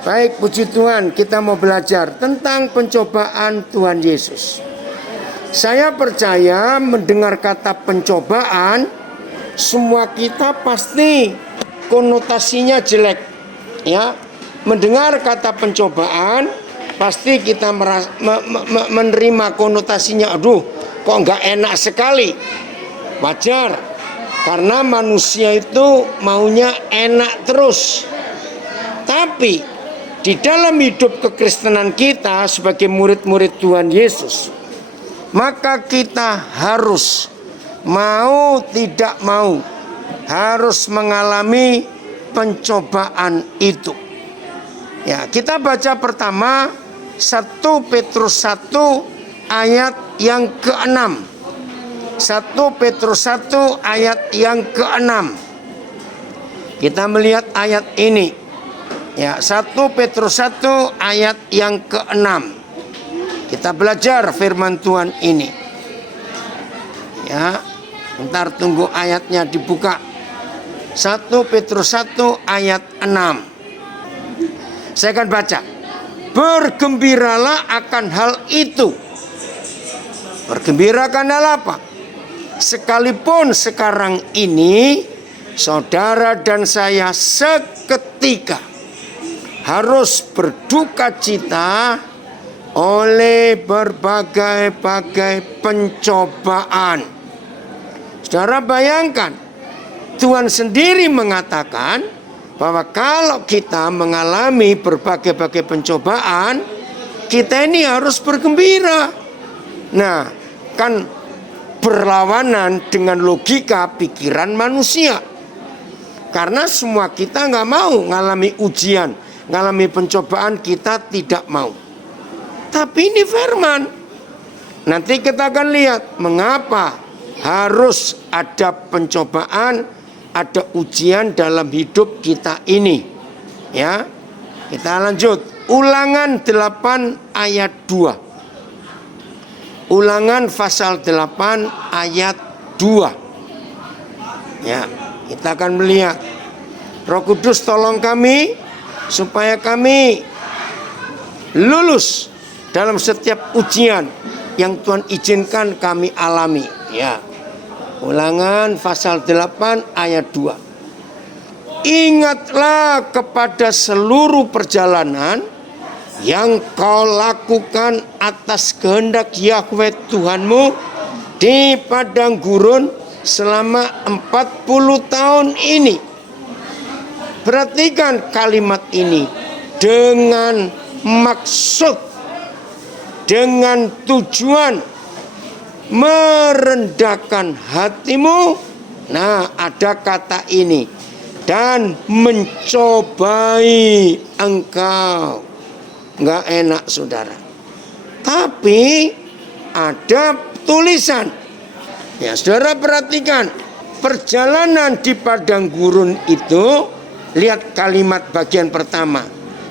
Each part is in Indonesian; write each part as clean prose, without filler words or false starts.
Baik, puji Tuhan, kita mau belajar tentang pencobaan Tuhan Yesus. Saya percaya mendengar kata pencobaan, semua kita pasti konotasinya jelek. Ya, mendengar kata pencobaan, pasti kita menerima konotasinya, aduh, kok nggak enak sekali. Wajar, karena manusia itu maunya enak terus. Tapi di dalam hidup kekristenan kita sebagai murid-murid Tuhan Yesus, maka kita harus mau tidak mau harus mengalami pencobaan itu. Ya, kita baca pertama 1 Petrus 1 ayat yang ke-6. 1 Petrus 1 ayat yang ke-6. Kita melihat ayat ini. Ya, 1 Petrus 1 ayat yang ke-6. Kita belajar firman Tuhan ini. Ya, bentar tunggu ayatnya dibuka. 1 Petrus 1 ayat 6. Saya akan baca. Bergembiralah akan hal itu. Bergembira akan hal apa? Sekalipun sekarang ini saudara dan saya seketika harus berduka cita oleh berbagai-bagai pencobaan. Saudara bayangkan, Tuhan sendiri mengatakan bahwa kalau kita mengalami berbagai-bagai pencobaan, kita ini harus bergembira. Nah, kan berlawanan dengan logika pikiran manusia. Karena semua kita nggak mau ngalami ujian, ngalami pencobaan, kita tidak mau. Tapi ini firman. Nanti kita akan lihat mengapa harus ada pencobaan, ada ujian dalam hidup kita ini. Ya, kita lanjut. Ulangan 8 ayat 2. Ulangan pasal 8 ayat 2. Ya, kita akan melihat. Roh Kudus tolong kami supaya kami lulus dalam setiap ujian yang Tuhan izinkan kami alami. Ya. Ulangan pasal 8 ayat 2. Ingatlah kepada seluruh perjalanan yang kau lakukan atas kehendak Yahweh Tuhanmu di padang gurun selama 40 tahun ini. Perhatikan kalimat ini. Dengan maksud, dengan tujuan merendahkan hatimu. Nah, ada kata ini. Dan mencobai engkau. Nggak enak, saudara. Tapi ada tulisan. Ya, saudara perhatikan. Perjalanan di padang gurun itu, lihat kalimat bagian pertama.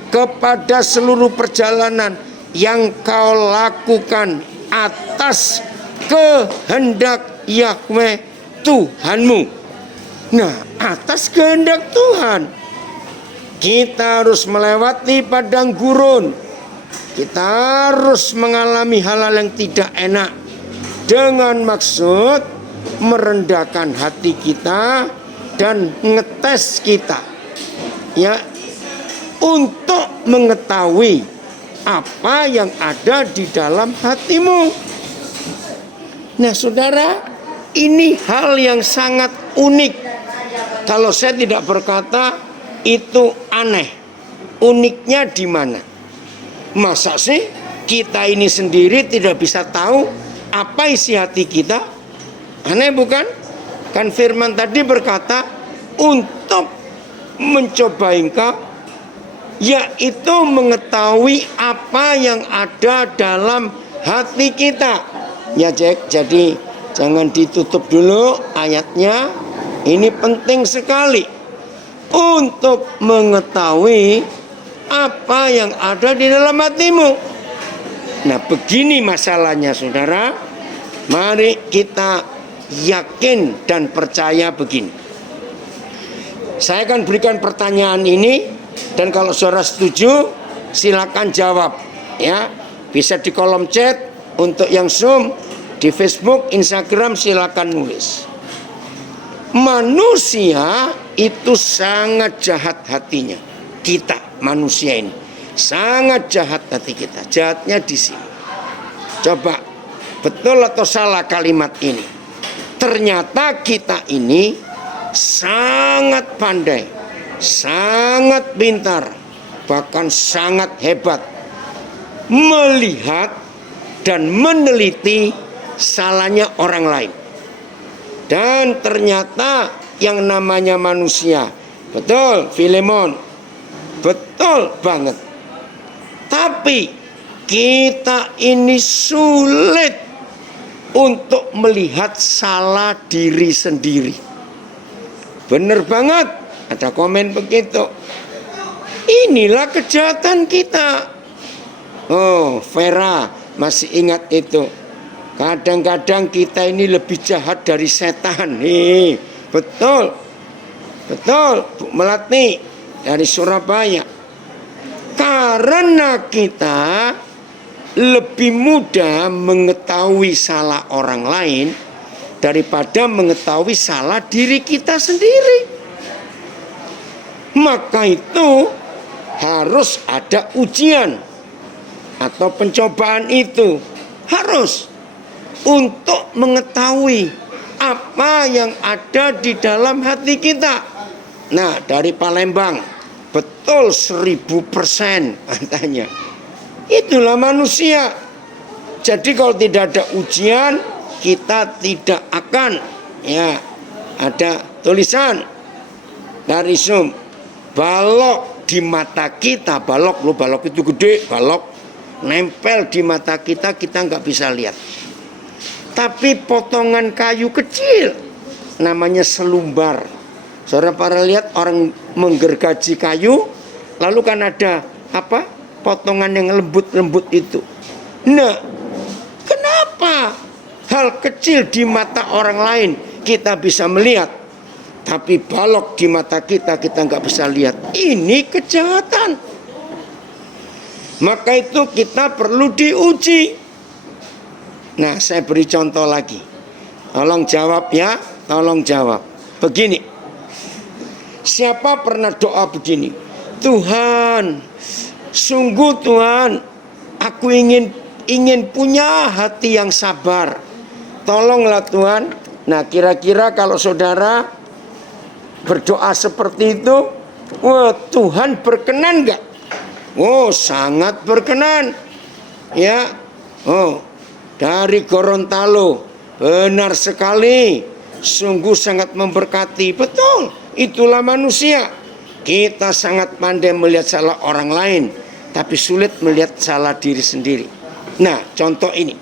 Kepada seluruh perjalanan yang kau lakukan atas kehendak Yahweh Tuhanmu. Nah, atas kehendak Tuhan. Kita harus melewati padang gurun. Kita harus mengalami hal-hal yang tidak enak. Dengan maksud merendahkan hati kita dan ngetes kita. Ya, untuk mengetahui apa yang ada di dalam hatimu. Nah, saudara, ini hal yang sangat unik. Kalau saya tidak berkata itu aneh. Uniknya di mana? Masa sih kita ini sendiri tidak bisa tahu apa isi hati kita? Aneh bukan? Kan firman tadi berkata untuk mencoba engkau, yaitu mengetahui apa yang ada dalam hati kita. Ya, jadi jangan ditutup dulu ayatnya. Ini penting sekali untuk mengetahui apa yang ada di dalam hatimu. Nah, begini masalahnya, saudara. Mari kita yakin dan percaya begini. Saya akan berikan pertanyaan ini Dan kalau saudara setuju, silakan jawab ya. Bisa di kolom chat untuk yang Zoom, di Facebook, Instagram silakan nulis. Manusia itu sangat jahat hatinya. Kita manusia ini sangat jahat hati kita. Jahatnya di sini. Coba betul atau salah kalimat ini? Ternyata kita ini sangat pandai, sangat pintar, bahkan sangat hebat melihat dan meneliti salahnya orang lain. Dan ternyata yang namanya manusia, betul Filemon, betul banget. Tapi kita ini sulit untuk melihat salah diri sendiri. Bener banget, ada komen begitu. Inilah kejahatan kita. Oh, Vera masih ingat itu. Kadang-kadang kita ini lebih jahat dari setan. Nih, betul. Betul, Bu Melati dari Surabaya. Karena kita lebih mudah mengetahui salah orang lain daripada mengetahui salah diri kita sendiri. Maka itu harus ada ujian atau pencobaan itu. Harus untuk mengetahui apa yang ada di dalam hati kita. Nah, dari Palembang, betul 1000% katanya. Itulah manusia. Jadi kalau tidak ada ujian, kita tidak akan ya ada tulisan dari Zoom. Balok di mata kita, balok itu gede, balok nempel di mata kita, kita nggak bisa lihat. Tapi potongan kayu kecil, namanya selumbar. Saudara para lihat orang menggergaji kayu, lalu kan ada apa? Potongan yang lembut-lembut itu. Nah, kenapa hal kecil di mata orang lain kita bisa melihat, tapi balok di mata kita nggak bisa lihat? Ini kejahatan. Maka itu kita perlu diuji. Nah, saya beri contoh lagi. Tolong jawab ya, tolong jawab. Begini, siapa pernah doa begini? Tuhan, sungguh Tuhan, aku ingin punya hati yang sabar. Tolonglah Tuhan. Nah, kira-kira kalau saudara berdoa seperti itu, wah, Tuhan berkenan enggak? Oh, sangat berkenan. Ya. Oh, dari Gorontalo, benar sekali. Sungguh sangat memberkati. Betul, itulah manusia. Kita sangat pandai melihat salah orang lain, tapi sulit melihat salah diri sendiri. Nah, contoh ini.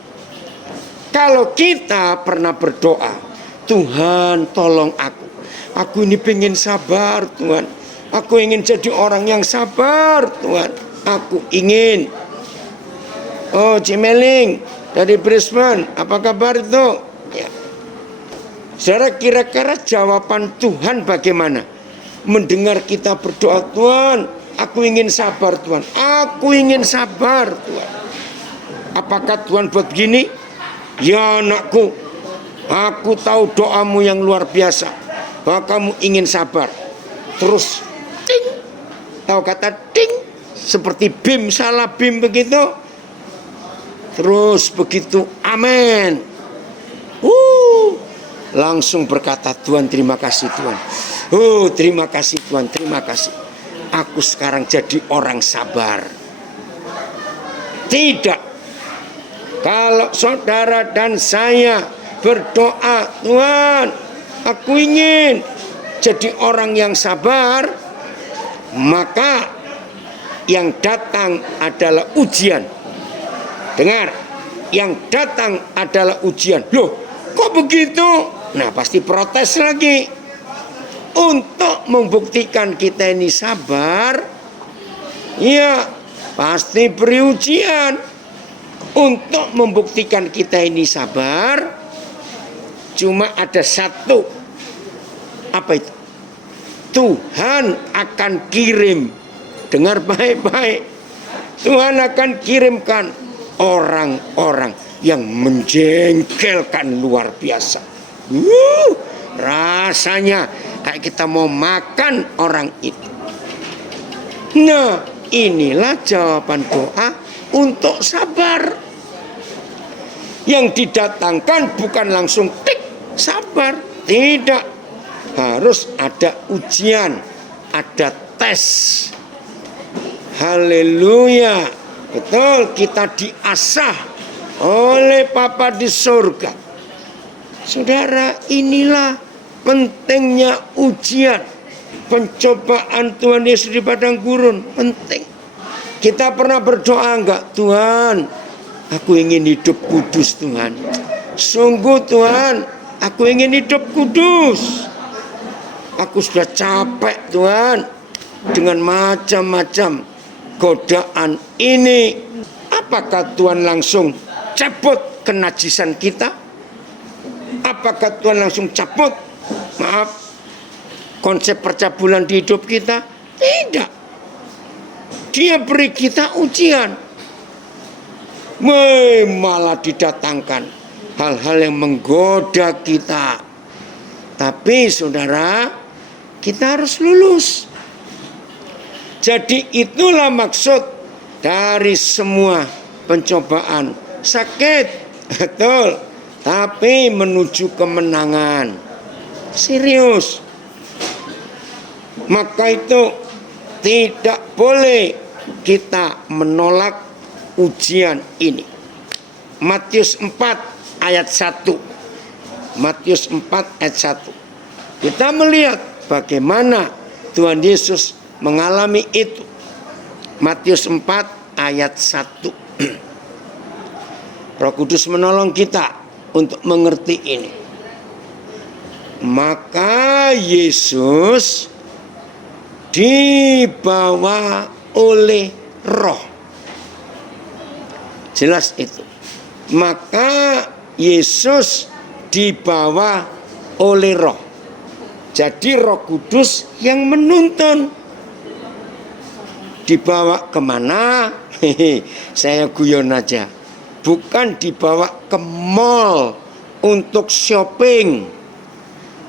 Kalau kita pernah berdoa, Tuhan tolong aku. Aku ini pengen sabar Tuhan. Aku ingin jadi orang yang sabar Tuhan. Aku ingin. Oh, Cimeling dari Brisbane, apa kabar itu? Ya. Saudara, kira-kira jawaban Tuhan bagaimana? Mendengar kita berdoa, Tuhan, aku ingin sabar Tuhan. Aku ingin sabar Tuhan. Apakah Tuhan buat begini? Ya anakku, aku tahu doamu yang luar biasa, bahwa kamu ingin sabar. Terus, ting. Tahu kata ting? Seperti bim, salah bim begitu. Terus begitu, amin. Langsung berkata, Tuhan terima kasih Tuhan. Terima kasih Tuhan, terima kasih. Aku sekarang jadi orang sabar. Tidak. Kalau saudara dan saya berdoa, Tuhan, aku ingin jadi orang yang sabar, maka yang datang adalah ujian. Dengar, yang datang adalah ujian. Loh, kok begitu? Nah, pasti protes lagi. Untuk membuktikan kita ini sabar, ya pasti beri ujian. Untuk membuktikan kita ini sabar, cuma ada satu. Apa itu? Tuhan akan kirim Dengar baik-baik. Tuhan akan kirimkan orang-orang yang menjengkelkan luar biasa. Rasanya kayak kita mau makan orang itu. Nah, inilah jawaban doa untuk sabar. Yang didatangkan bukan langsung tik sabar, tidak. Harus ada ujian, ada tes. Haleluya. Betul, kita diasah oleh Bapa di surga. Saudara, inilah pentingnya ujian, pencobaan Tuhan Yesus di padang gurun. Penting. Kita pernah berdoa enggak? Tuhan, aku ingin hidup kudus Tuhan. Sungguh Tuhan, aku ingin hidup kudus. Aku sudah capek Tuhan dengan macam-macam godaan ini. Apakah Tuhan langsung cabut kenajisan kita? Apakah Tuhan langsung cabut, konsep percabulan di hidup kita? Tidak. Dia beri kita ujian. Malah didatangkan hal-hal yang menggoda kita. Tapi saudara, kita harus lulus. Jadi itulah maksud dari semua pencobaan. Sakit, betul, tapi menuju kemenangan. Serius. Maka itu tidak boleh kita menolak ujian ini. Matius 4 ayat 1. Matius 4 ayat 1. Kita melihat bagaimana Tuhan Yesus mengalami itu. Matius 4 ayat 1. Roh Kudus menolong kita untuk mengerti ini. Maka Yesus dibawa oleh Roh. Jelas itu. Maka Yesus dibawa oleh Roh. Jadi Roh Kudus yang menuntun. Dibawa kemana? Saya guyon aja. Bukan dibawa ke mall untuk shopping.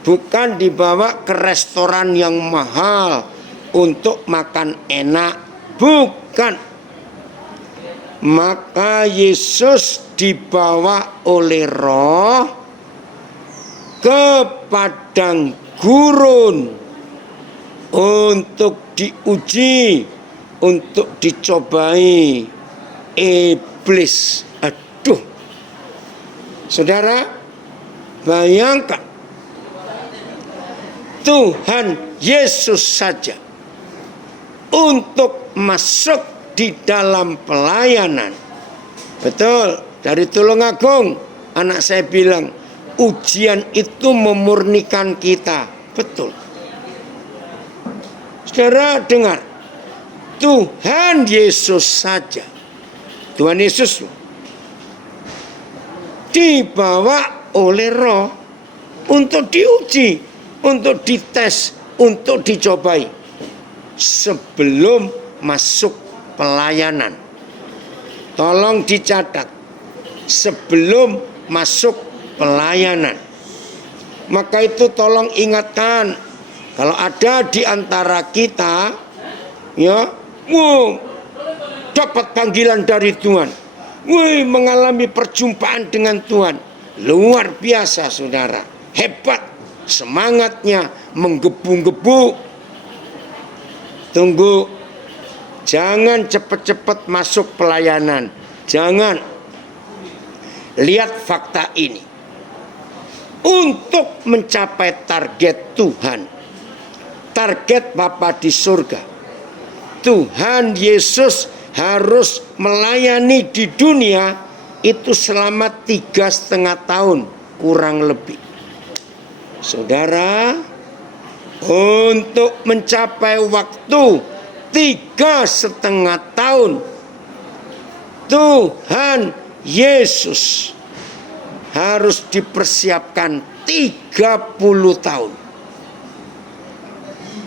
Bukan dibawa ke restoran yang mahal untuk makan enak. Bukan. Maka Yesus dibawa oleh Roh ke padang gurun untuk diuji, untuk dicobai iblis. Aduh, saudara, bayangkan Tuhan Yesus saja untuk masuk di dalam pelayanan. Betul, dari Tulungagung anak saya bilang ujian itu memurnikan kita. Betul. Saudara dengar, Tuhan Yesus saja, Tuhan Yesus dibawa oleh Roh untuk diuji, untuk dites, untuk dicobai sebelum masuk pelayanan. Tolong dicatat, sebelum masuk pelayanan. Maka itu tolong ingatkan, kalau ada di antara kita ya, dapat panggilan dari Tuhan, mengalami perjumpaan dengan Tuhan, luar biasa saudara, hebat, semangatnya menggebu-gebu. Tunggu, jangan cepat-cepat masuk pelayanan, jangan. Lihat fakta ini. Untuk mencapai target Tuhan, target Bapa di surga, Tuhan Yesus harus melayani di dunia itu selama 3,5 tahun kurang lebih. Saudara, untuk mencapai waktu 3,5 tahun, Tuhan Yesus harus dipersiapkan 30 tahun.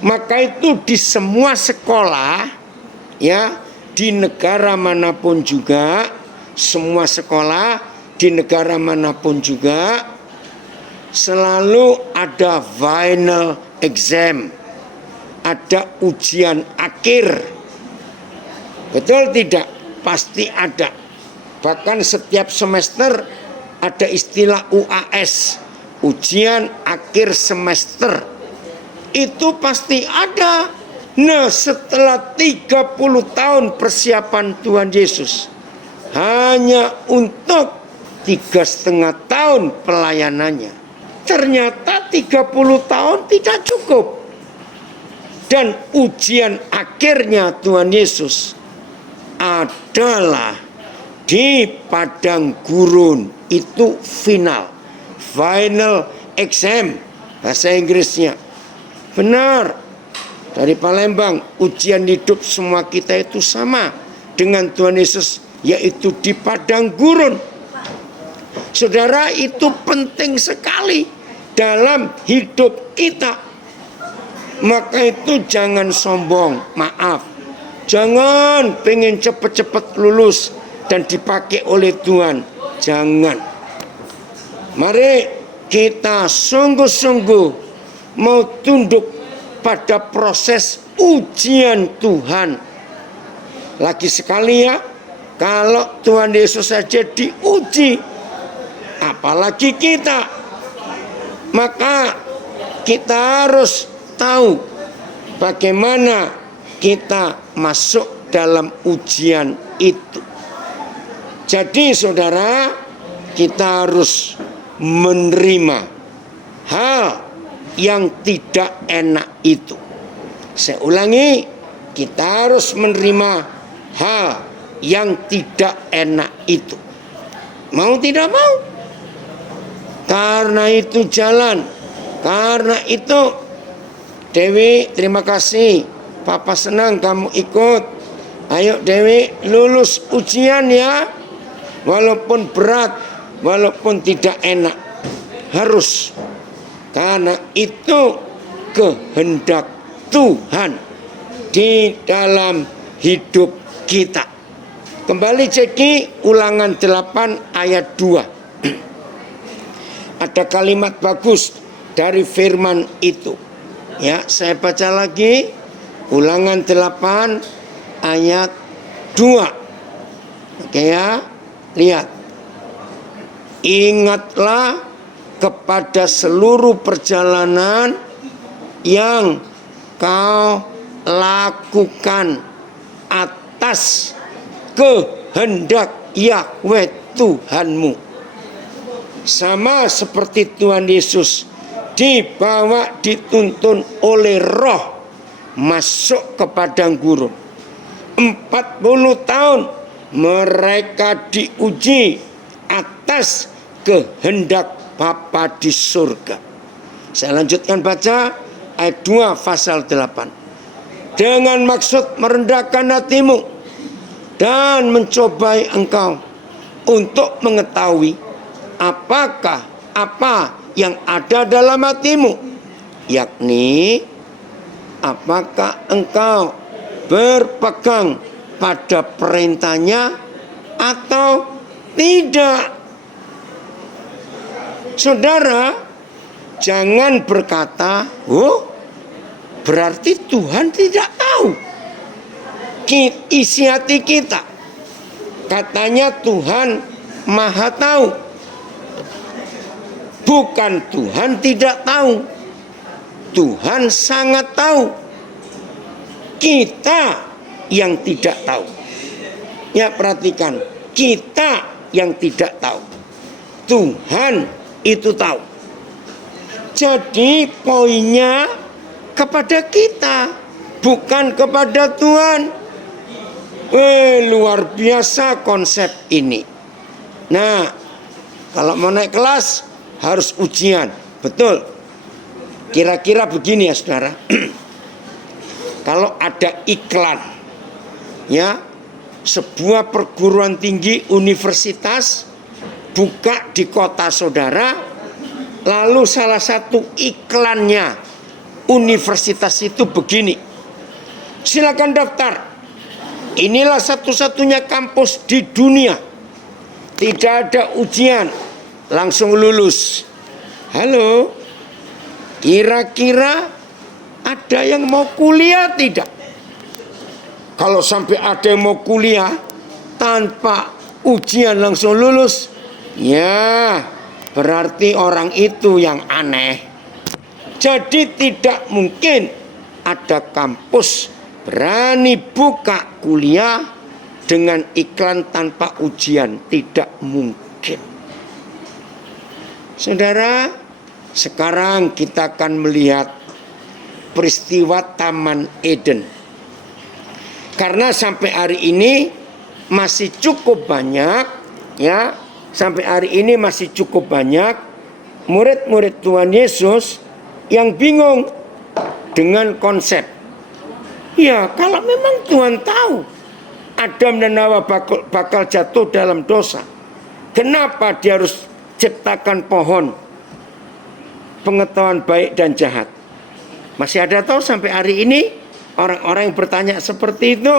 Maka itu di semua sekolah ya, di negara manapun juga, semua sekolah di negara manapun juga selalu ada final exam, ada ujian akhir. Betul tidak? Pasti ada. Bahkan setiap semester ada istilah UAS, ujian akhir semester. Itu pasti ada. Nah, setelah 30 tahun persiapan Tuhan Yesus, hanya untuk 3,5 tahun pelayanannya, ternyata 30 tahun tidak cukup. Dan ujian akhirnya Tuhan Yesus adalah di padang gurun. Itu final exam bahasa Inggrisnya. Benar, dari Palembang, ujian hidup semua kita itu sama dengan Tuhan Yesus, yaitu di padang gurun. Saudara, itu penting sekali dalam hidup kita. Maka itu jangan sombong, maaf. Jangan pengen cepet-cepet lulus dan dipakai oleh Tuhan. Jangan. Mari kita sungguh-sungguh mau tunduk pada proses ujian Tuhan. Lagi sekali ya, kalau Tuhan Yesus saja diuji, apalagi kita. Maka kita harus tahu bagaimana kita masuk dalam ujian itu. Jadi saudara, kita harus menerima hal yang tidak enak itu. Saya ulangi, kita harus menerima hal yang tidak enak itu. Mau tidak mau. Karena itu jalan. Karena itu Dewi, terima kasih. Papa senang kamu ikut. Ayo Dewi, lulus ujian ya. Walaupun berat, walaupun tidak enak. Harus. Karena itu kehendak Tuhan di dalam hidup kita. Kembali ceki Ulangan 8 ayat 2. Ada kalimat bagus dari firman itu. Ya, saya baca lagi. Ulangan 8 ayat 2. Oke ya, lihat. Ingatlah kepada seluruh perjalanan yang kau lakukan atas kehendak Yahweh Tuhanmu. Sama seperti Tuhan Yesus dibawa, dituntun oleh Roh masuk ke padang gurun. 40 tahun mereka diuji atas kehendak Bapa di surga. Saya lanjutkan baca ayat 2 pasal 8. Dengan maksud merendahkan hatimu dan mencobai engkau untuk mengetahui apakah apa yang ada dalam hatimu, yakni apakah engkau berpegang pada perintahnya atau tidak. Saudara, jangan berkata, oh berarti Tuhan tidak tahu isi hati kita. Katanya Tuhan Maha tahu. Bukan Tuhan tidak tahu, Tuhan sangat tahu. Kita yang tidak tahu. Ya, perhatikan, kita yang tidak tahu, Tuhan itu tahu. Jadi poinnya kepada kita, bukan kepada Tuhan. Luar biasa konsep ini. Nah, kalau mau naik kelas harus ujian, betul. Kira-kira begini ya saudara. Kalau ada iklan, ya, sebuah perguruan tinggi universitas buka di kota saudara, lalu salah satu iklannya universitas itu begini, silakan daftar, Inilah satu-satunya kampus di dunia tidak ada ujian, langsung lulus. Halo, kira-kira ada yang mau kuliah tidak? Kalau sampai ada yang mau kuliah tanpa ujian langsung lulus, ya berarti orang itu yang aneh. Jadi tidak mungkin ada kampus berani buka kuliah dengan iklan tanpa ujian. Tidak mungkin. Saudara, sekarang kita akan melihat peristiwa Taman Eden. Karena sampai hari ini masih cukup banyak, ya, sampai hari ini masih cukup banyak murid-murid Tuhan Yesus yang bingung dengan konsep. Ya, kalau memang Tuhan tahu Adam dan Hawa bakal jatuh dalam dosa, kenapa dia harus ciptakan pohon pengetahuan baik dan jahat? Masih ada tahu sampai hari ini orang-orang yang bertanya seperti itu.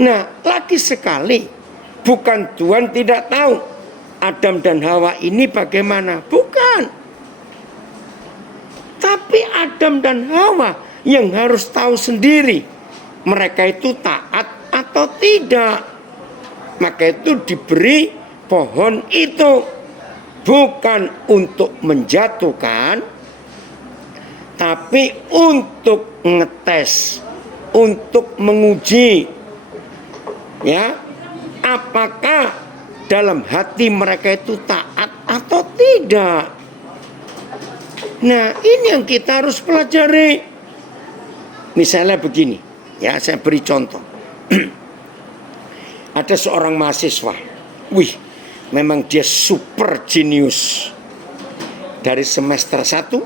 Nah, lagi sekali, bukan Tuhan tidak tahu Adam dan Hawa ini bagaimana, bukan. Tapi Adam dan Hawa yang harus tahu sendiri mereka itu taat atau tidak. Maka itu diberi pohon itu bukan untuk menjatuhkan, tapi untuk ngetes, untuk menguji, ya, apakah dalam hati mereka itu taat atau tidak. Nah, ini yang kita harus pelajari. Misalnya begini, ya, saya beri contoh. Ada seorang mahasiswa, wih, memang dia super jenius. Dari semester 1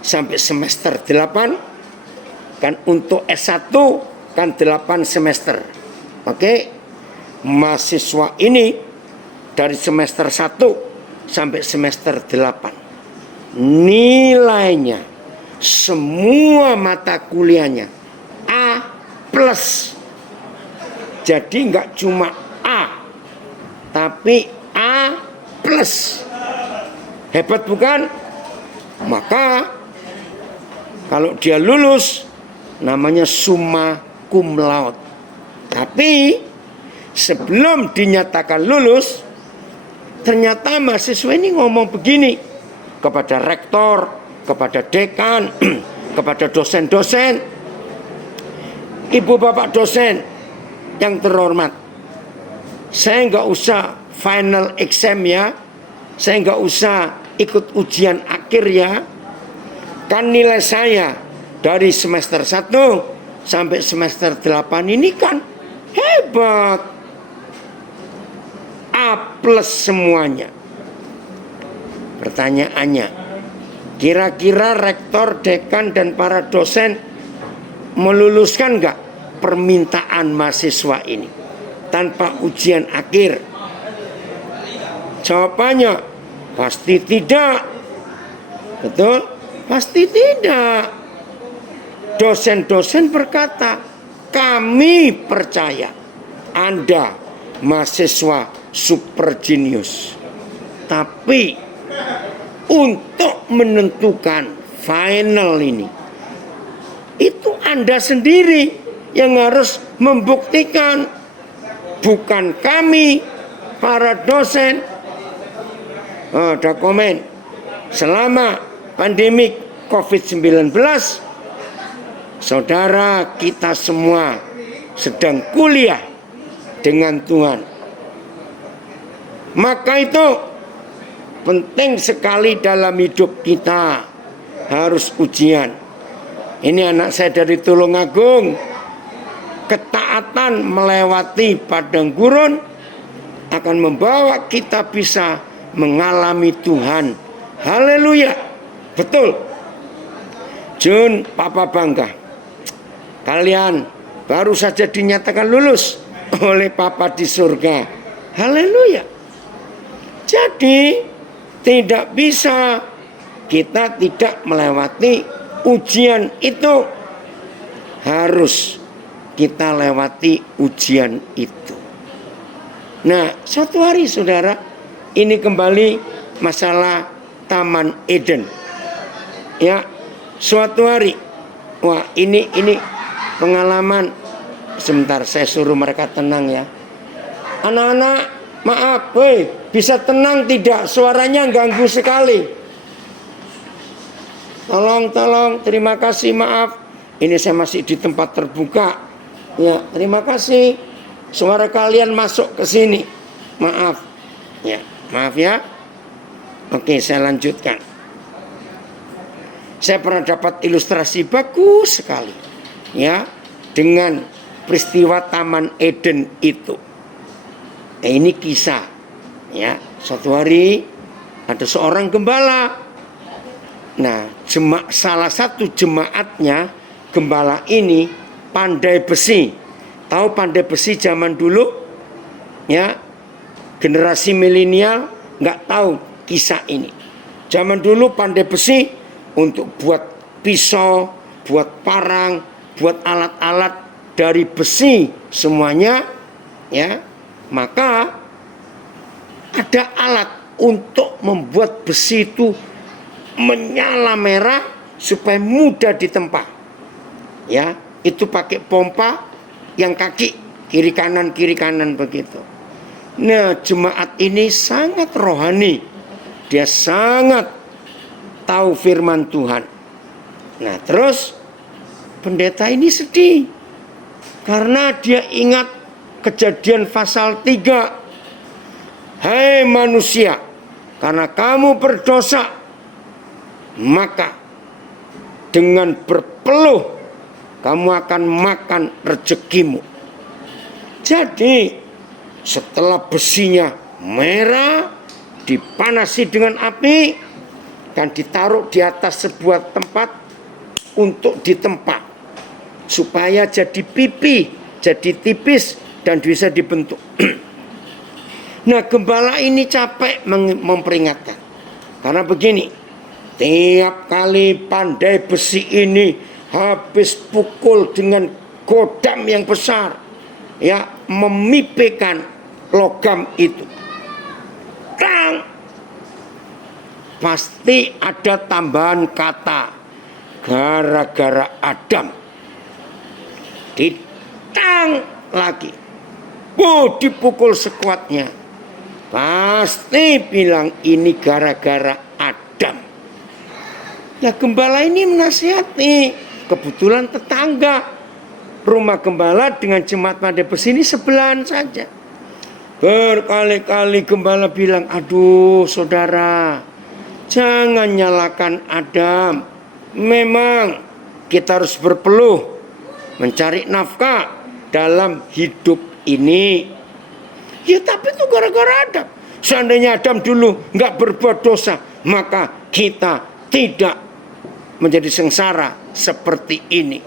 sampai semester 8, kan untuk S1 kan 8 semester. Oke, mahasiswa ini dari semester 1 sampai semester 8, nilainya semua mata kuliahnya A+. Jadi nggak cuma A, tapi A+. Hebat bukan? Maka kalau dia lulus namanya summa cum laude. Tapi sebelum dinyatakan lulus, ternyata mahasiswa ini ngomong begini kepada rektor, kepada dekan, kepada dosen-dosen. Ibu bapak dosen yang terhormat, saya nggak usah final exam ya, saya nggak usah ikut ujian akhir ya. Kan nilai saya dari semester 1 sampai semester 8 ini kan hebat, A+ semuanya. Pertanyaannya, kira-kira rektor, dekan, dan para dosen meluluskan nggak permintaan mahasiswa ini tanpa ujian akhir? Jawabannya pasti tidak. Betul? Pasti tidak. Dosen-dosen berkata, kami percaya Anda mahasiswa super jenius. Tapi untuk menentukan final ini, itu Anda sendiri yang harus membuktikan, bukan kami, para dosen. Oh, ada komen, selama pandemi COVID-19, saudara kita semua sedang kuliah dengan Tuhan. Maka itu penting sekali dalam hidup kita, harus ujian. Ini anak saya dari Tulungagung, ketaatan melewati padang gurun akan membawa kita bisa mengalami Tuhan. Haleluya. Betul. Jun, Papa bangga. Kalian baru saja dinyatakan lulus oleh Papa di surga. Haleluya. Jadi tidak bisa kita tidak melewati ujian itu. Harus kita lewati ujian itu. Nah, suatu hari saudara, ini kembali masalah Taman Eden. Ya, suatu hari, wah ini pengalaman. Sebentar, saya suruh mereka tenang ya. Anak-anak, maaf, bisa tenang tidak? Suaranya ganggu sekali. Tolong, terima kasih, maaf. Ini saya masih di tempat terbuka. Ya, terima kasih. Suara kalian masuk ke sini. Maaf. Ya, maaf ya. Oke, saya lanjutkan. Saya pernah dapat ilustrasi bagus sekali. Ya, dengan peristiwa Taman Eden itu. Ini kisah. Ya, suatu hari ada seorang gembala. Nah, salah satu jemaatnya, gembala ini pandai besi. Tahu pandai besi zaman dulu? Ya, generasi milenial nggak tahu kisah ini. Zaman dulu pandai besi untuk buat pisau, buat parang, buat alat-alat dari besi semuanya, ya. Maka ada alat untuk membuat besi itu menyala merah supaya mudah ditempa. Ya, itu pakai pompa yang kaki kiri kanan begitu. Nah, jemaat ini sangat rohani. Dia sangat tahu firman Tuhan. Nah, terus pendeta ini sedih karena dia ingat Kejadian pasal 3. Hai manusia, karena kamu berdosa, maka dengan berpeluh kamu akan makan rezekimu. Jadi setelah besinya merah, dipanasi dengan api, dan ditaruh di atas sebuah tempat untuk ditempa, supaya jadi pipi, jadi tipis dan bisa dibentuk. Nah, gembala ini capek memperingatkan. Karena begini, tiap kali pandai besi ini habis pukul dengan godam yang besar, ya, memipikan logam itu, tang, pasti ada tambahan kata gara-gara Adam. Ditang lagi, dipukul sekuatnya, pasti bilang ini gara-gara Adam. Nah, gembala ini menasihati. Kebetulan tetangga rumah gembala dengan jemaat pandai besi ini sebelahan saja. Berkali-kali gembala bilang, aduh saudara, jangan nyalakan Adam. Memang kita harus berpeluh mencari nafkah dalam hidup ini. Ya, tapi itu gara-gara Adam. Seandainya Adam dulu nggak berbuat dosa, maka kita tidak menjadi sengsara seperti ini.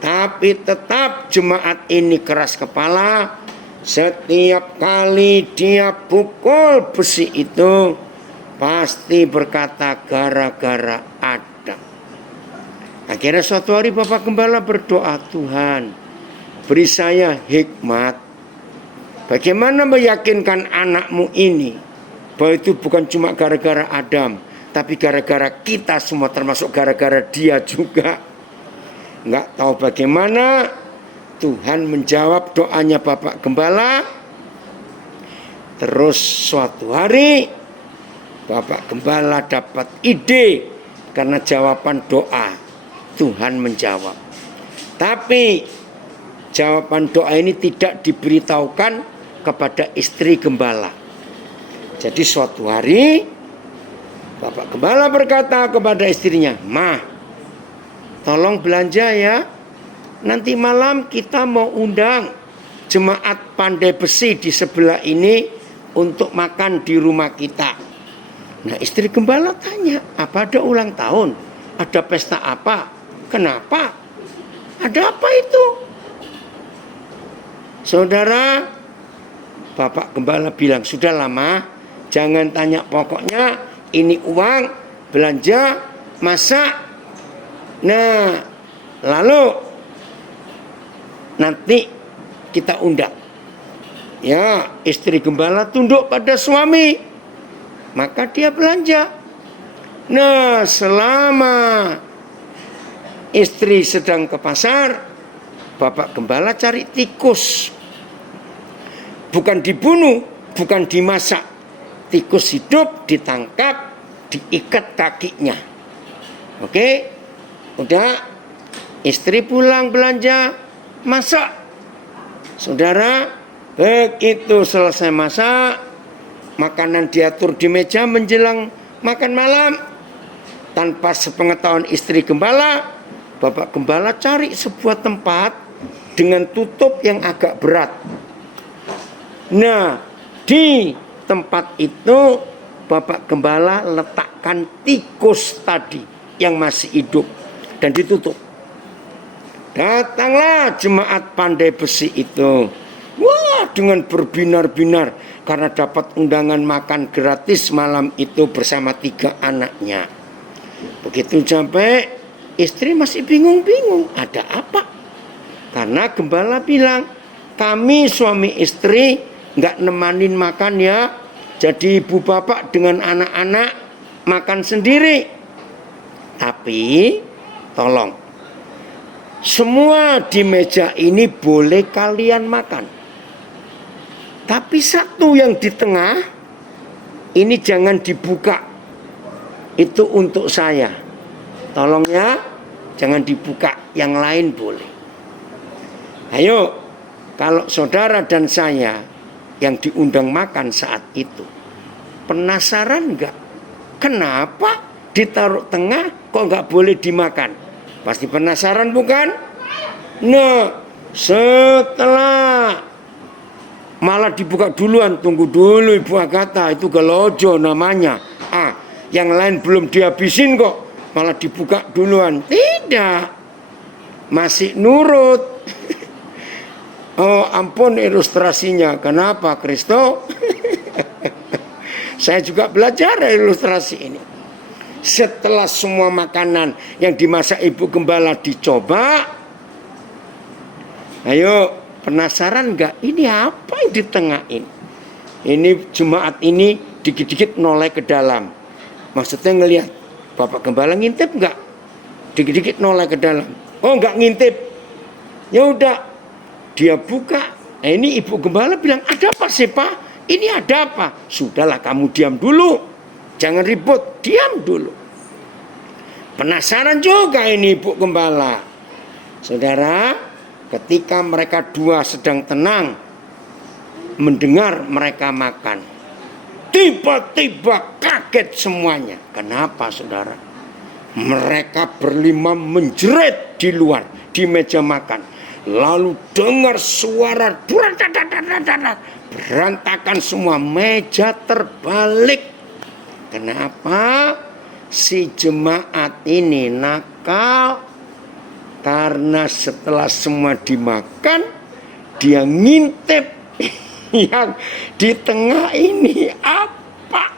Tapi tetap jemaat ini keras kepala. Setiap kali dia pukul besi itu, pasti berkata gara-gara Adam. Akhirnya suatu hari Bapak Gembala berdoa, Tuhan, beri saya hikmat. Bagaimana meyakinkan anakmu ini bahwa itu bukan cuma gara-gara Adam, tapi gara-gara kita semua, termasuk gara-gara dia juga. Nggak tahu bagaimana Tuhan menjawab doanya Bapak Gembala. Terus suatu hari Bapak Gembala dapat ide karena jawaban doa. Tuhan menjawab. Tapi jawaban doa ini tidak diberitahukan kepada istri gembala. Jadi suatu hari Bapak Gembala berkata kepada istrinya, "Ma, tolong belanja ya. Nanti malam kita mau undang jemaat pandai besi di sebelah ini untuk makan di rumah kita." Nah, istri gembala tanya, "Apa ada ulang tahun? Ada pesta apa? Kenapa? Ada apa itu?" Saudara, Bapak Gembala bilang, "Sudah lama, jangan tanya, pokoknya ini uang belanja masak." Nah, lalu nanti kita undang. Ya, istri gembala tunduk pada suami, maka dia belanja. Nah, selama istri sedang ke pasar, bapak gembala cari tikus. Bukan dibunuh, bukan dimasak. Tikus hidup, ditangkap, diikat kakinya. Oke, udah, istri pulang belanja, masak. Saudara, begitu selesai masak, makanan diatur di meja menjelang makan malam. Tanpa sepengetahuan istri gembala, bapak gembala cari sebuah tempat dengan tutup yang agak berat. Nah, di tempat itu bapak gembala letakkan tikus tadi yang masih hidup dan ditutup. Datanglah jemaat pandai besi itu. Wah, dengan berbinar-binar karena dapat undangan makan gratis malam itu bersama 3 anaknya. Begitu sampai, istri masih bingung-bingung, ada apa? Karena gembala bilang, kami suami istri nggak nemanin makan ya. Jadi ibu bapak dengan anak-anak makan sendiri. Tapi tolong, semua di meja ini boleh kalian makan. Tapi satu yang di tengah ini jangan dibuka. Itu untuk saya. Tolong ya, jangan dibuka. Yang lain boleh. Ayo, kalau saudara dan saya yang diundang makan saat itu, penasaran nggak? Kenapa ditaruh tengah kok nggak boleh dimakan? Pasti penasaran bukan? Nah, setelah malah dibuka duluan, tunggu dulu Ibu Agatha, itu gelojo namanya. Yang lain belum dihabisin kok, malah dibuka duluan. Tidak, masih nurut. Oh ampun ilustrasinya. Kenapa Kristo? Saya juga belajar ilustrasi ini. Setelah semua makanan yang dimasak ibu gembala dicoba, ayo, penasaran nggak? Ini apa yang di tengah ini? Ini jemaat ini dikit-dikit noleh ke dalam. Maksudnya ngelihat, bapak gembala ngintip nggak? Dikit-dikit noleh ke dalam. Oh nggak ngintip. Ya udah, dia buka. Nah, ini ibu gembala bilang, ada apa sih Pak? Ini ada apa? Sudahlah kamu diam dulu. Jangan ribut, diam dulu. Penasaran juga ini ibu gembala. Saudara, ketika mereka dua sedang tenang mendengar mereka makan, tiba-tiba kaget semuanya. Kenapa saudara? Mereka berlima menjerit di luar, di meja makan. Lalu dengar suara berantakan semua, meja terbalik. Kenapa? Si jemaat ini nakal. Karena setelah semua dimakan, dia ngintip yang di tengah ini apa.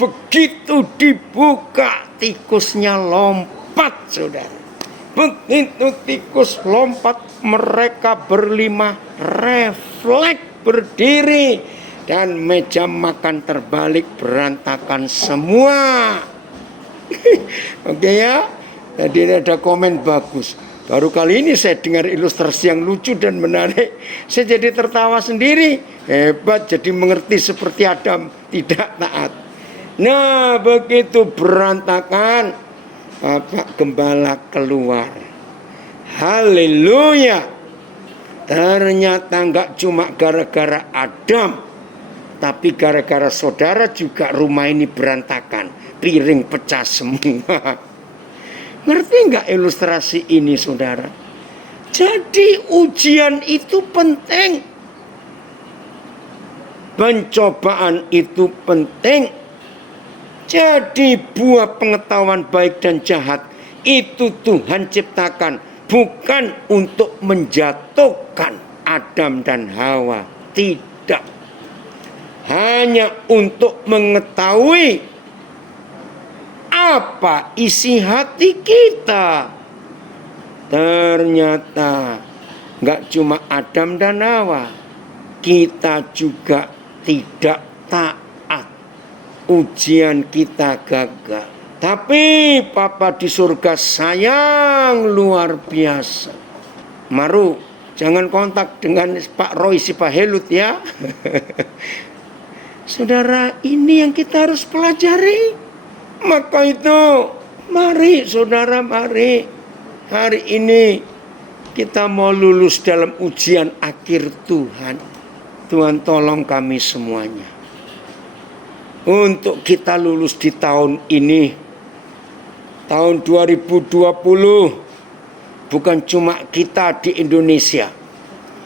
Begitu dibuka, tikusnya lompat saudara. Begitu tikus lompat, mereka berlima refleks berdiri. Dan meja makan terbalik, berantakan semua. Oke ya. Jadi ada komen bagus. Baru kali ini saya dengar ilustrasi yang lucu dan menarik. Saya jadi tertawa sendiri. Hebat, jadi mengerti seperti Adam tidak taat. Nah begitu berantakan, bapak gembala keluar. Haleluya. Ternyata nggak cuma gara-gara Adam, tapi gara-gara saudara juga rumah ini berantakan. Piring pecah semua. Ngerti nggak ilustrasi ini saudara? Jadi ujian itu penting. Pencobaan itu penting. Jadi buah pengetahuan baik dan jahat itu Tuhan ciptakan bukan untuk menjatuhkan Adam dan Hawa. Tidak. Hanya untuk mengetahui apa isi hati kita. Ternyata Nggak cuma Adam dan Hawa, kita juga tidak taat. Ujian kita gagal. Tapi Papa di surga sayang luar biasa. Maru, jangan kontak dengan Pak Roy si Pak Helut ya. Saudara, ini yang kita harus pelajari. Maka itu, mari saudara, mari. Hari ini kita mau lulus dalam ujian akhir Tuhan. Tuhan tolong kami semuanya. Untuk kita lulus di tahun ini, tahun 2020, bukan cuma kita di Indonesia,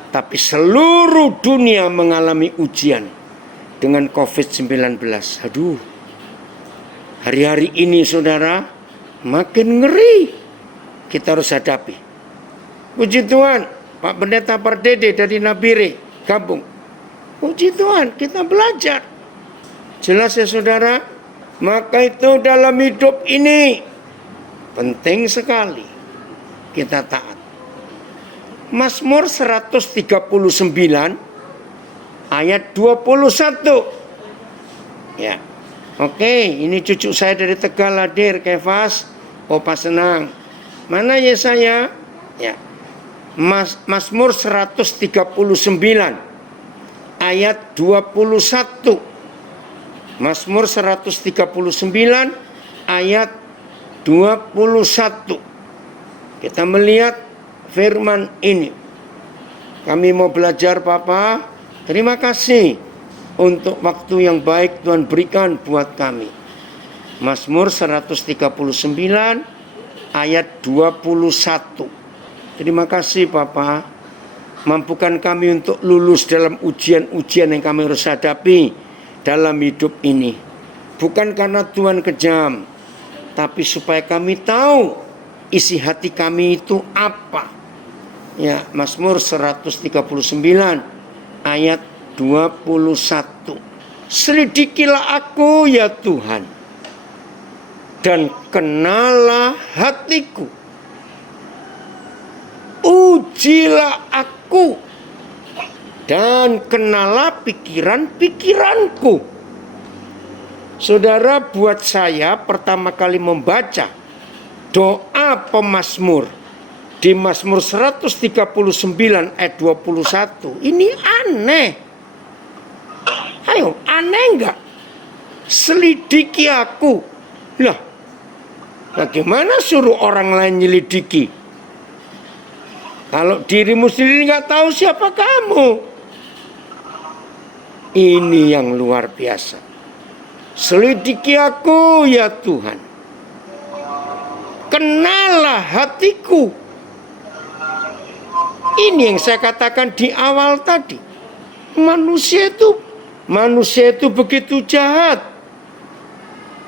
tapi seluruh dunia mengalami ujian dengan COVID-19. Aduh, hari-hari ini saudara, makin ngeri kita harus hadapi. Puji Tuhan, Pak Pendeta Pardede dari Nabire gabung. Puji Tuhan, kita belajar. Jelas ya saudara? Maka itu dalam hidup ini penting sekali kita taat. Mazmur 139 ayat 21. Ya. Oke, ini cucu saya dari Tegal hadir, Kefas. Opa senang. Mana Yesaya? Ya. Mazmur 139 ayat 21. Mazmur 139 ayat 21. Kita melihat firman ini. Kami mau belajar Papa. Terima kasih untuk waktu yang baik Tuhan berikan buat kami. Mazmur 139 ayat 21. Terima kasih Papa. Mampukan kami untuk lulus dalam ujian-ujian yang kami harus hadapi dalam hidup ini. Bukan karena Tuhan kejam, tapi supaya kami tahu isi hati kami itu apa. Ya, Mazmur 139 ayat 21. Selidikilah aku ya Tuhan, dan kenalah hatiku. Ujilah aku dan kenalah pikiran-pikiranku. Saudara, buat saya pertama kali membaca doa pemazmur di Mazmur 139 ayat 21, ini aneh. Ayo, aneh enggak? Selidiki aku. Lah, bagaimana suruh orang lain nyelidiki? Kalau dirimu sendiri enggak tahu siapa kamu. Ini yang luar biasa. Selidiki aku ya Tuhan. Kenalah hatiku. Ini yang saya katakan di awal tadi. Manusia itu begitu jahat.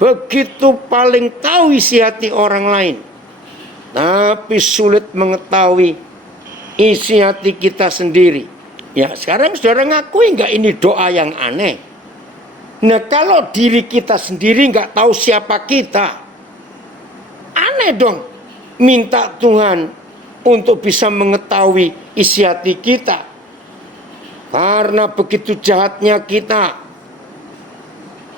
Begitu paling tahu isi hati orang lain. Tapi sulit mengetahui isi hati kita sendiri. Ya, sekarang saudara ngakui nggak ini doa yang aneh? Nah, kalau diri kita sendiri nggak tahu siapa kita, aneh dong. Minta Tuhan untuk bisa mengetahui isi hati kita. Karena begitu jahatnya kita,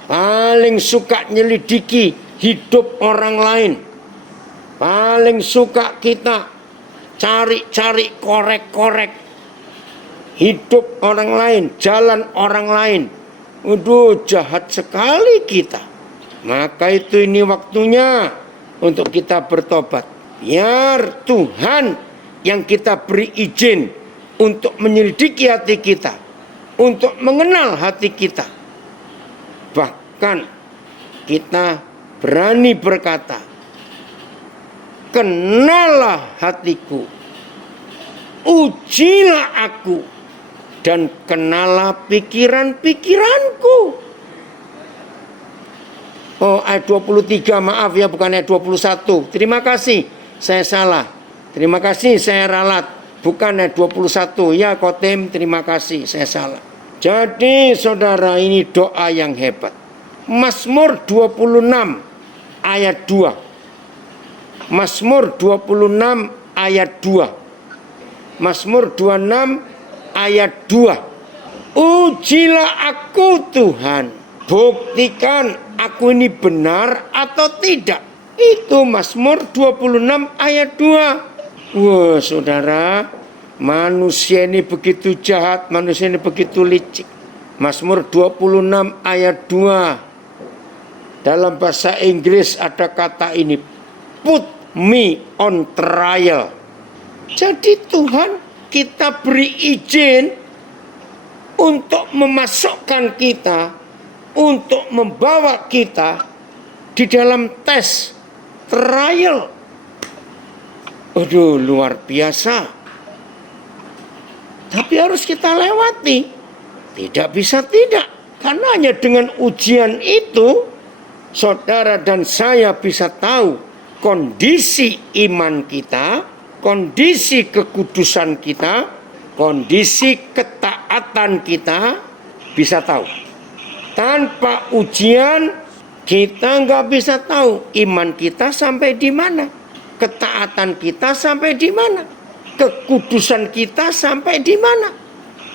paling suka nyelidiki hidup orang lain. Paling suka kita cari-cari, korek-korek hidup orang lain, jalan orang lain. Waduh, jahat sekali kita. Maka itu ini waktunya untuk kita bertobat. Biar Tuhan yang kita beri izin untuk menyelidiki hati kita, untuk mengenal hati kita. Bahkan kita berani berkata, kenalah hatiku, ujilah aku, dan kenalah pikiran-pikiranku. Oh, ayat 23, maaf ya, bukan ayat 21. Terima kasih, saya salah. Terima kasih, saya ralat. Bukan ayat 21. Ya, Kotem, terima kasih, saya salah. Jadi, saudara, ini doa yang hebat. Mazmur 26 ayat 2. Mazmur 26 ayat 2. Mazmur 26 ayat 2. Ujilah aku Tuhan, buktikan aku ini benar atau tidak. Itu Mazmur 26 ayat 2. Wah saudara, manusia ini begitu jahat, manusia ini begitu licik. Mazmur 26 ayat 2. Dalam bahasa Inggris ada kata ini, put me on trial. Jadi Tuhan kita beri izin untuk memasukkan kita, untuk membawa kita di dalam tes, trial. Aduh, luar biasa. Tapi harus kita lewati. Tidak bisa tidak. Karena hanya dengan ujian itu, saudara dan saya bisa tahu kondisi iman kita, kondisi kekudusan kita, kondisi ketaatan kita, bisa tahu. Tanpa ujian kita nggak bisa tahu iman kita sampai di mana, ketaatan kita sampai di mana, kekudusan kita sampai di mana.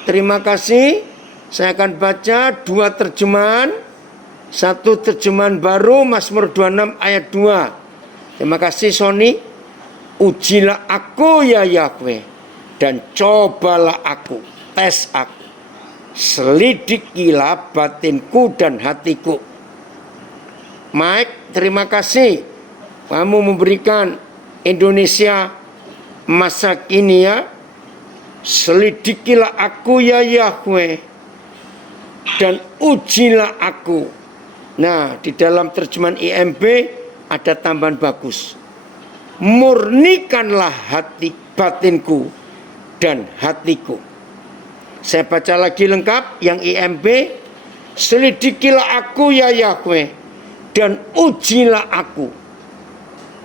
Terima kasih. Saya akan baca 2 terjemahan. Satu terjemahan baru Mazmur 26 ayat 2. Terima kasih Sony. Ujilah aku ya Yahweh, dan cobalah aku, tes aku, selidikilah batinku dan hatiku. Mike, terima kasih kamu memberikan Indonesia masa kini ya. Selidikilah aku ya Yahweh, dan ujilah aku. Nah, di dalam terjemahan IMB ada tambahan bagus. Murnikanlah hati batinku dan hatiku. Saya baca lagi lengkap yang IMB. Selidikilah aku ya Yahweh, dan ujilah aku.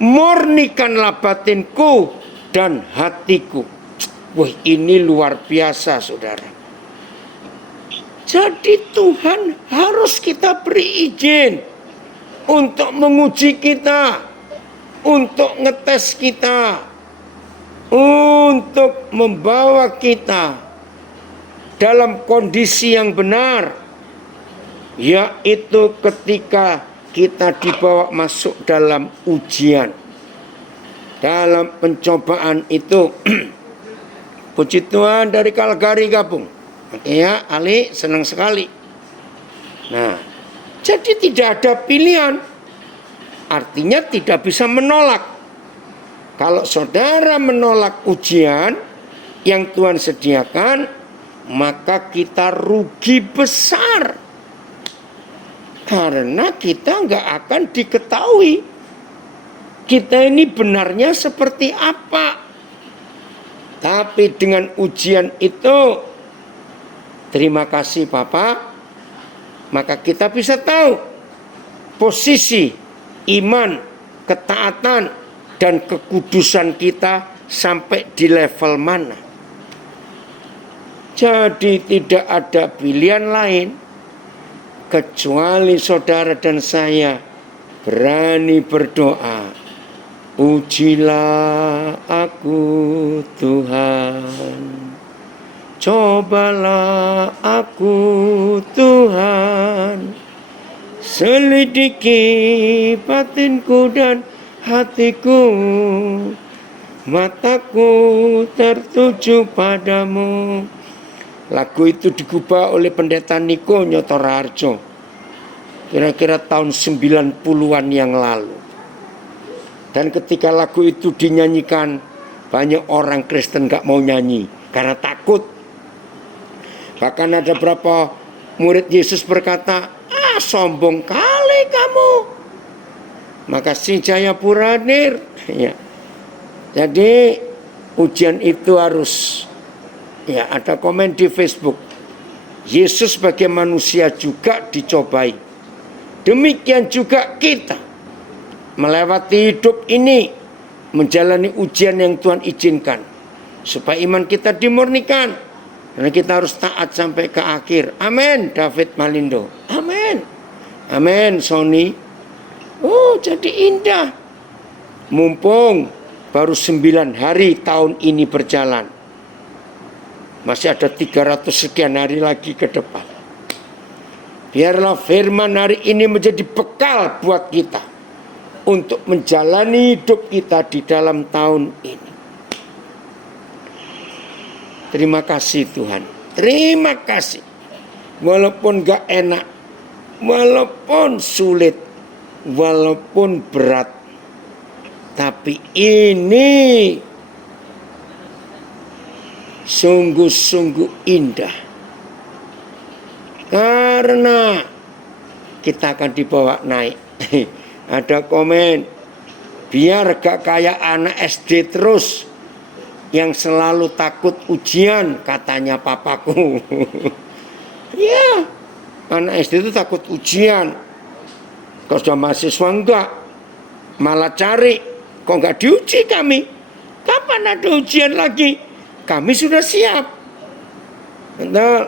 Murnikanlah batinku dan hatiku. Wah, ini luar biasa saudara. Jadi Tuhan harus kita beri izin untuk menguji kita, untuk ngetes kita, untuk membawa kita dalam kondisi yang benar, yaitu ketika kita dibawa masuk dalam ujian, dalam pencobaan itu. Puji Tuhan dari Calgary gabung. Ya, Ali senang sekali. Nah, jadi tidak ada pilihan. Artinya tidak bisa menolak. Kalau saudara menolak ujian yang Tuhan sediakan, maka kita rugi besar. Karena kita nggak akan diketahui kita ini benarnya seperti apa. Tapi dengan ujian itu, terima kasih Papa, maka kita bisa tahu posisi iman, ketaatan, dan kekudusan kita sampai di level mana. Jadi tidak ada pilihan lain kecuali saudara dan saya berani berdoa. Ujilah aku Tuhan, cobalah aku Tuhan, selidiki batinku dan hatiku, mataku tertuju padamu. Lagu itu digubah oleh pendeta Niko Nyotorarjo kira-kira tahun 90-an yang lalu. Dan ketika lagu itu dinyanyikan, banyak orang Kristen gak mau nyanyi karena takut. Bahkan ada beberapa murid Yesus berkata, sombong kali kamu. Makasih Jayapura Nir. Ya. Jadi ujian itu harus, ya ada komen di Facebook, Yesus sebagai manusia juga dicobai. Demikian juga kita melewati hidup ini, menjalani ujian yang Tuhan izinkan, supaya iman kita dimurnikan. Karena kita harus taat sampai ke akhir. Amin. David Malindo. Amin. Amin Sony. Oh, jadi indah. Mumpung baru 9 hari tahun ini berjalan. Masih ada 300 sekian hari lagi ke depan. Biarlah firman hari ini menjadi bekal buat kita untuk menjalani hidup kita di dalam tahun ini. Terima kasih Tuhan. Terima kasih. Walaupun gak enak, walaupun sulit, walaupun berat, tapi ini sungguh-sungguh indah. Karena kita akan dibawa naik. Ada komen, biar gak kayak anak SD terus yang selalu takut ujian, katanya papaku. Ya, anak SD itu takut ujian. Kalau sudah mahasiswa enggak, malah cari, kok enggak diuji kami? Kapan ada ujian lagi? Kami sudah siap. Betul.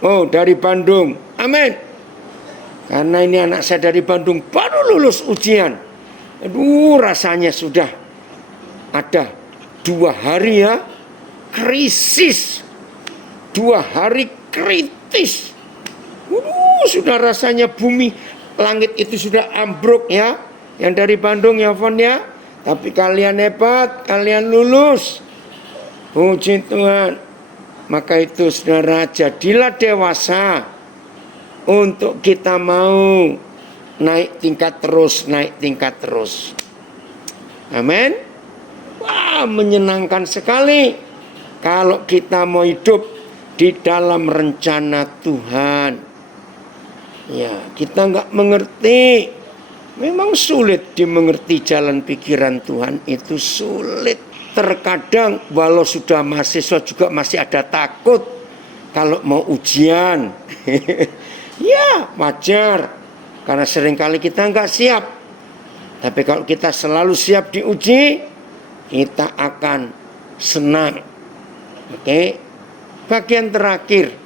Oh, dari Bandung. Amin. Karena ini anak saya dari Bandung baru lulus ujian. Aduh, rasanya sudah ada 2 hari ya krisis. 2 hari kritis. Sudah rasanya bumi, langit itu sudah ambruk ya. Yang dari Bandung ya Fon ya. Tapi kalian hebat, kalian lulus. Puji Tuhan. Maka itu saudara, jadilah dewasa untuk kita mau naik tingkat terus, naik tingkat terus. Amin. Wah, menyenangkan sekali kalau kita mau hidup di dalam rencana Tuhan. Ya, kita nggak mengerti. Memang sulit dimengerti jalan pikiran Tuhan, itu sulit. Terkadang walau sudah mahasiswa juga masih ada takut kalau mau ujian. Ya wajar, karena seringkali kita nggak siap. Tapi kalau kita selalu siap diuji, kita akan senang. Oke, bagian terakhir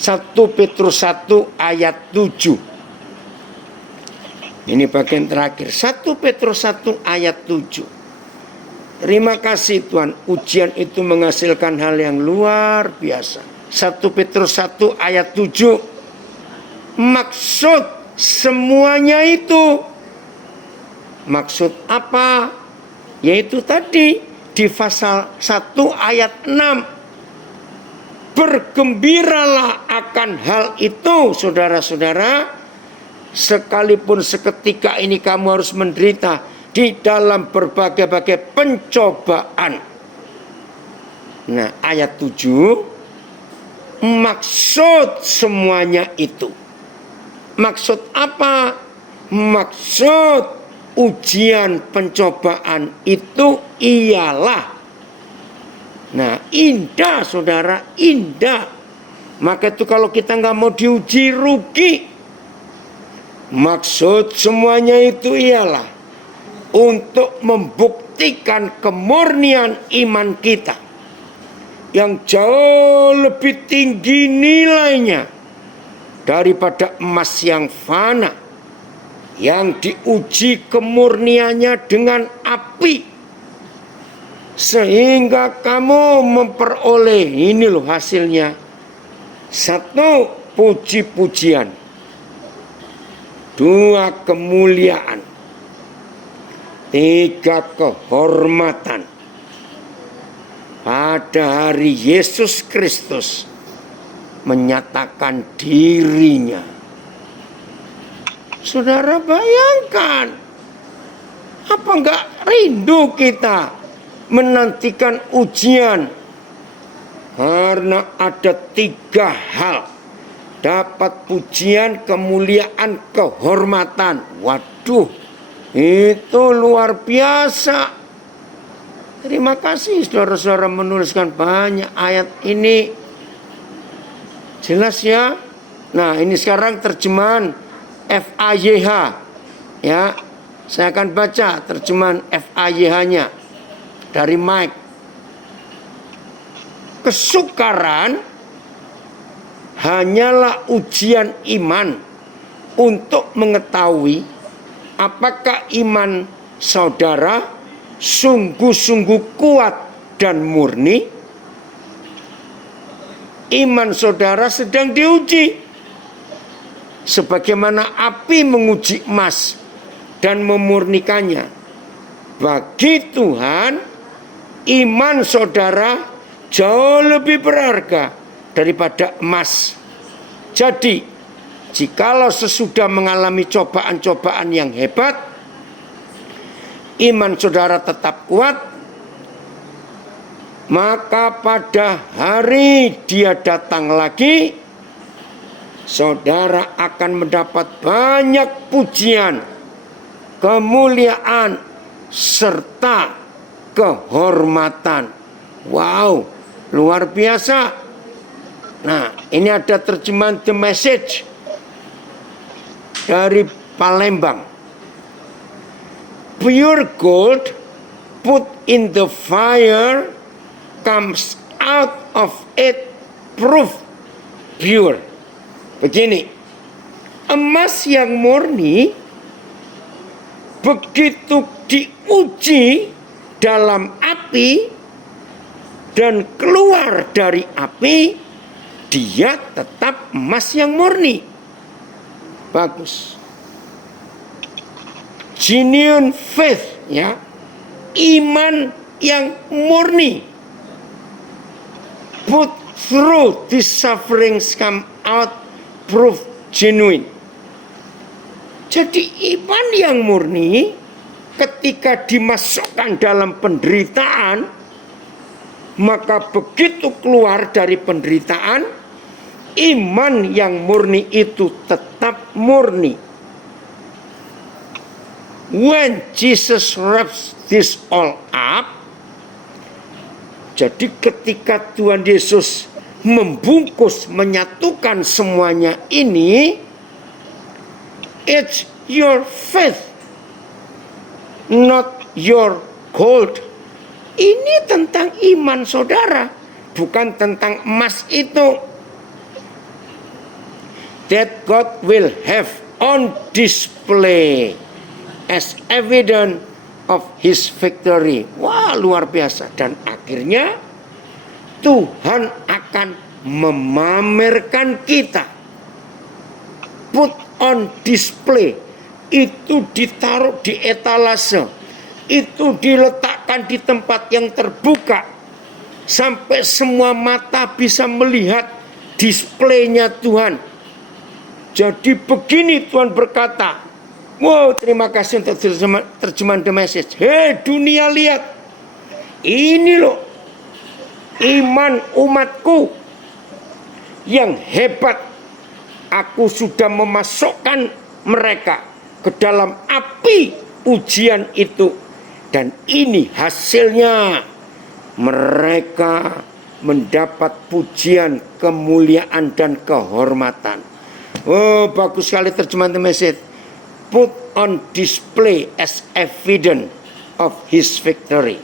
1 Petrus 1 ayat 7. Ini bagian terakhir 1 Petrus 1 ayat 7. Terima kasih Tuhan, ujian itu menghasilkan hal yang luar biasa. 1 Petrus 1 ayat 7. Maksud semuanya itu. Maksud apa? Yaitu tadi di pasal 1 ayat 6. Bergembiralah akan hal itu, saudara-saudara. Sekalipun seketika ini kamu harus menderita di dalam berbagai-bagai pencobaan. Nah, ayat 7, maksud semuanya itu. Maksud apa? Maksud ujian pencobaan itu ialah. Nah, indah saudara, indah. Maka itu kalau kita nggak mau diuji, rugi. Maksud semuanya itu ialah untuk membuktikan kemurnian iman kita yang jauh lebih tinggi nilainya daripada emas yang fana, yang diuji kemurniannya dengan api, sehingga kamu memperoleh, ini loh hasilnya, 1 puji-pujian, 2 kemuliaan, 3 kehormatan pada hari Yesus Kristus menyatakan dirinya. Saudara bayangkan, apa enggak rindu kita menantikan ujian? Karena ada 3 hal. Dapat pujian, kemuliaan, kehormatan. Waduh, itu luar biasa. Terima kasih saudara-saudara menuliskan banyak ayat ini. Jelas ya. Nah, ini sekarang terjemahan FAYH. Ya, saya akan baca terjemahan FAYH-nya dari Mike. Kesukaran hanyalah ujian iman untuk mengetahui apakah iman saudara sungguh-sungguh kuat dan murni iman saudara sedang diuji. Sebagaimana api menguji emas dan memurnikannya, bagi Tuhan iman saudara jauh lebih berharga daripada emas. Jadi, jikalau sesudah mengalami cobaan-cobaan yang hebat, iman saudara tetap kuat, maka pada hari Dia datang lagi, saudara akan mendapat banyak pujian, kemuliaan, serta kehormatan. Wow, luar biasa. Nah, ini ada terjemahan The Message dari Palembang. Pure gold put in the fire comes out of it proof pure. Begini, emas yang murni begitu diuji dalam api dan keluar dari api, dia tetap emas yang murni. Bagus. Genuine faith, ya, iman yang murni. Put through these sufferings come out proof genuine. Jadi iman yang murni ketika dimasukkan dalam penderitaan, maka begitu keluar dari penderitaan, iman yang murni itu tetap murni. When Jesus wraps this all up, jadi ketika Tuhan Yesus membungkus, menyatukan semuanya ini, it's your faith, not your gold. Ini tentang iman saudara, bukan tentang emas itu. That God will have on display as evidence of His victory. Wah, luar biasa. Dan akhirnya Tuhan akan memamerkan kita. Put on display, itu ditaruh di etalase, itu diletakkan di tempat yang terbuka, sampai semua mata bisa melihat displaynya Tuhan. Jadi begini Tuhan berkata, wow, terima kasih untuk terjemahan The Message. Hei dunia, lihat, ini loh iman umatku yang hebat. Aku sudah memasukkan mereka ke dalam api ujian itu. Dan ini hasilnya. Mereka mendapat pujian, kemuliaan, dan kehormatan. Oh, bagus sekali terjemahan The Message. Put on display as evidence of His victory.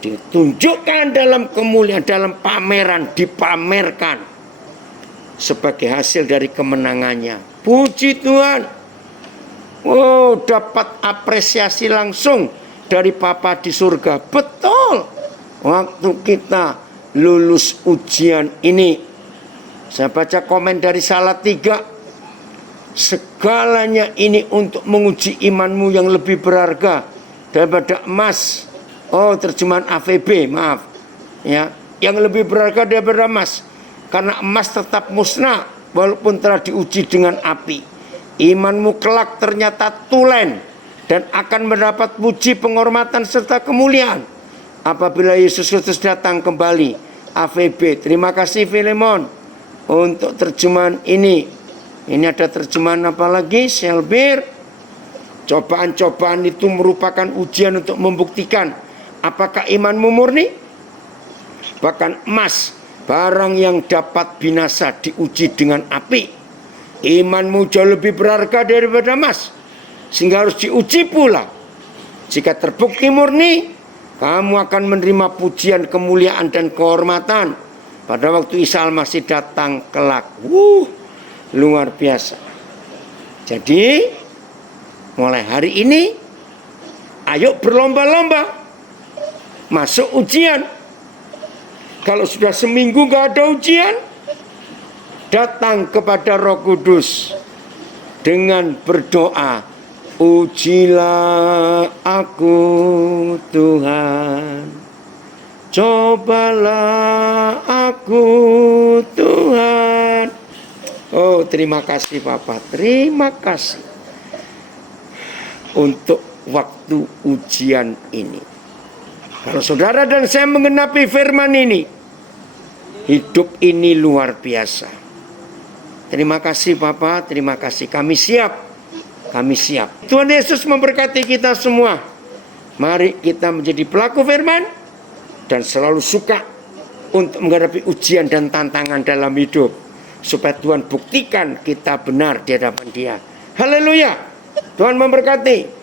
Ditunjukkan dalam kemuliaan, dalam pameran, dipamerkan sebagai hasil dari kemenangannya. Puji Tuhan. Oh, dapat apresiasi langsung dari Papa di surga. Betul. Waktu kita lulus ujian ini, saya baca komen dari Salatiga, segalanya ini untuk menguji imanmu yang lebih berharga daripada emas. Oh, terjemahan AVB, maaf. Ya, yang lebih berharga daripada emas. Karena emas tetap musnah walaupun telah diuji dengan api. Imanmu kelak ternyata tulen dan akan mendapat puji, penghormatan serta kemuliaan apabila Yesus Kristus datang kembali. AVB, terima kasih Filemon untuk terjemahan ini. Ini ada terjemahan apa lagi? Selbir. Cobaan-cobaan itu merupakan ujian untuk membuktikan apakah imanmu murni. Bahkan emas, barang yang dapat binasa, diuji dengan api. Imanmu jauh lebih berharga daripada emas, sehingga harus diuji pula. Jika terbukti murni, kamu akan menerima pujian, kemuliaan, dan kehormatan pada waktu Isa masih datang kelak. Luar biasa. Jadi mulai hari ini, ayo berlomba-lomba masuk ujian. Kalau sudah seminggu gak ada ujian, datang kepada Roh Kudus dengan berdoa, ujilah aku Tuhan, cobalah aku Tuhan. Oh, terima kasih Bapak, terima kasih untuk waktu ujian ini. Kalau saudara dan saya menggenapi firman ini, hidup ini luar biasa. Terima kasih Bapak, terima kasih. Kami siap, kami siap. Tuhan Yesus memberkati kita semua. Mari kita menjadi pelaku firman dan selalu suka untuk menghadapi ujian dan tantangan dalam hidup, supaya Tuhan buktikan kita benar di hadapan Dia. Haleluya. Tuhan memberkati.